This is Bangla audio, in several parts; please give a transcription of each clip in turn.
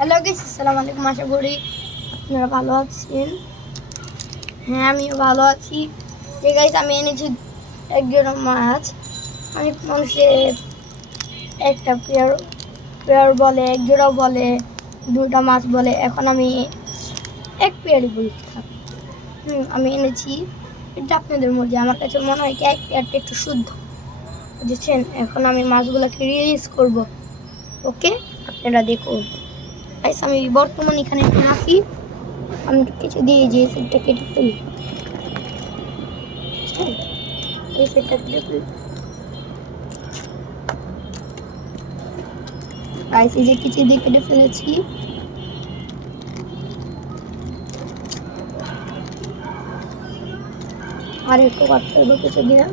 হ্যালো গাইস, আসসালামু আলাইকুম। আশা করি আপনারা ভালো আছেন। হ্যাঁ, আমিও ভালো আছি। গাইস, আমি এনেছি এক জোড়া মাছ। অনেক মানুষের একটা পেয়ার বলে, এক জোড়াও বলে, দুটা মাছ বলে। এখন আমি এক পেয়ারই বলতে থাকি। আমি এনেছি, এটা আপনাদের মধ্যে। আমার কাছে মনে হয় কি এক পেয়ারটা একটু শুদ্ধ, বুঝেছেন? এখন আমি মাছগুলোকে রিলিজ করব। ওকে, আপনারা দেখুন। গাইস, আমি বর্তমান এখানে রাখি। আমি কিছু দিয়ে যে সেটটা কেটে ফেলি। এই সেটটা কেটে ফেলি। গাইস, এই যে কিছু দিয়ে কেটে ফেলেছি। আর একটু কাটতে হবে কিছু দিয়ে।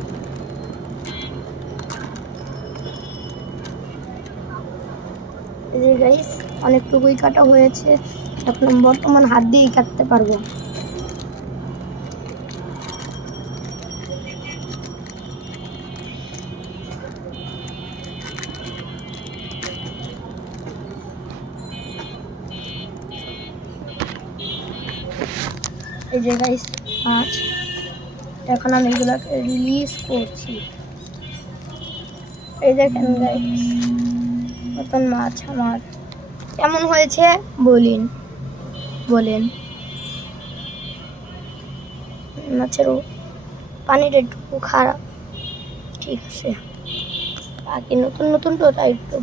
এই যে গাইস, অনেকটুকুই কাটা হয়েছে। এখন বর্তমান হাত দিয়েই কাটতে পারবো। এই যে গাইস মাছ, এখন আমি এগুলাকে রিলিজ করছি। এই দেখেন গাইস, নতুন মাছ আমার কেমন হয়েছে বলেন। মাছের পানিটা একটু খারাপ, ঠিক আছে। বাকি নতুন তো তাই একটু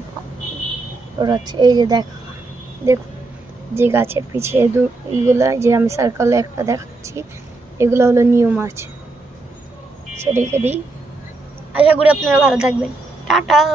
আছে। এই যে দেখুন যে গাছের পিছিয়ে এইগুলা যে আমি সার্কেলে একটা দেখাচ্ছি, এগুলো হলো নিউ মাছ। সে রেখে দিই। আশা করি আপনারা ভালো থাকবেন। টাটা।